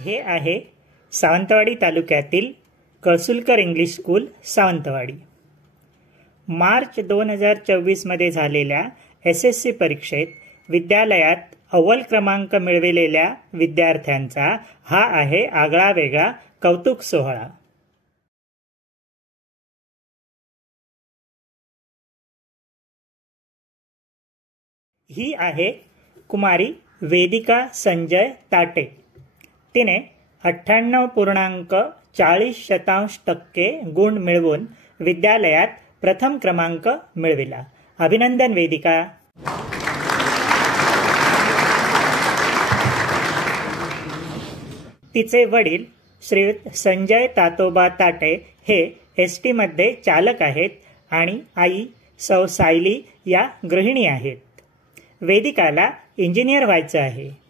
हे आहे सावंतवाडी तालुक्यातील कळसुलकर इंग्लिश स्कूल सावंतवाडी। मार्च 2024 मध्ये झालेल्या SSC परीक्षेत विद्यालयात अव्वल क्रमांक मिळविलेल्या विद्यार्थ्यांचा हा आहे आगळा वेगळा कौतुक सोहळा। ही आहे कुमारी वेदिका संजय ताटे। तिने 98.40% गुण मिळवून विद्यालयात प्रथम क्रमांक मिळविला। अभिनंदन वेदिका। तिचे वडील श्रीयुत संजय तातोबा ताटे हे ST मध्ये चालक आहेत आणि आई सौ सायली या गृहिणी आहेत। वेदिकाला इंजिनियर व्हायचं आहे।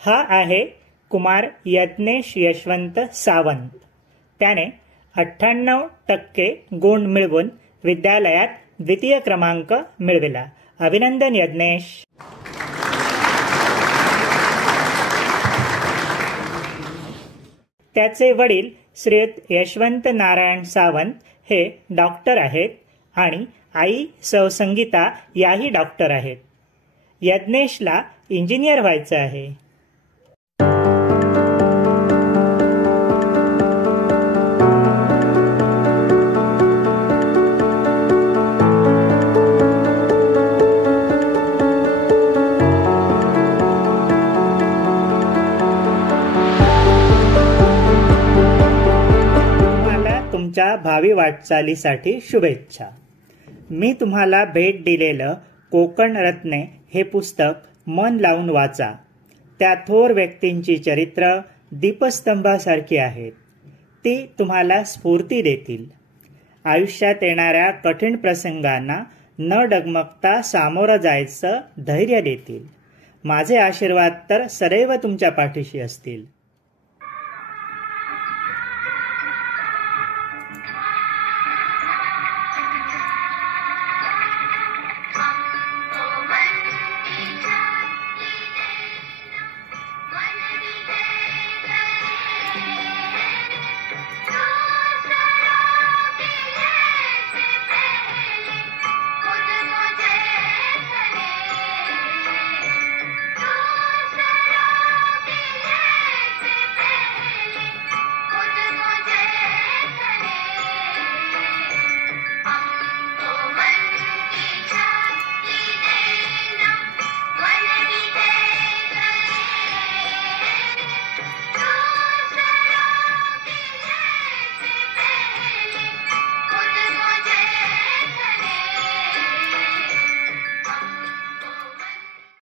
हा आहे कुमार यज्ञेश यशवंत सावंत। त्याने 98% गुण मिळवून विद्यालयात द्वितीय क्रमांक मिळविला। अभिनंदन यज्ञेश। त्याचे वडील श्रीयुत यशवंत नारायण सावंत हे डॉक्टर आहेत आणि आई सौ संगीता याही डॉक्टर आहेत। यज्ञेशला इंजिनियर व्हायचं आहे। तुमच्या भावी वाटचालीसाठी शुभेच्छा। मी तुम्हाला भेट दिलेलं कोकण रत्ने हे पुस्तक मन लावून वाचा। त्या थोर व्यक्तींची चरित्र दीपस्तंभासारखी आहेत। ती तुम्हाला स्फूर्ती देतील। आयुष्यात येणाऱ्या कठीण प्रसंगांना न डगमगता सामोरं जायचं धैर्य देतील। माझे आशीर्वाद तर सदैव तुमच्या पाठीशी असतील।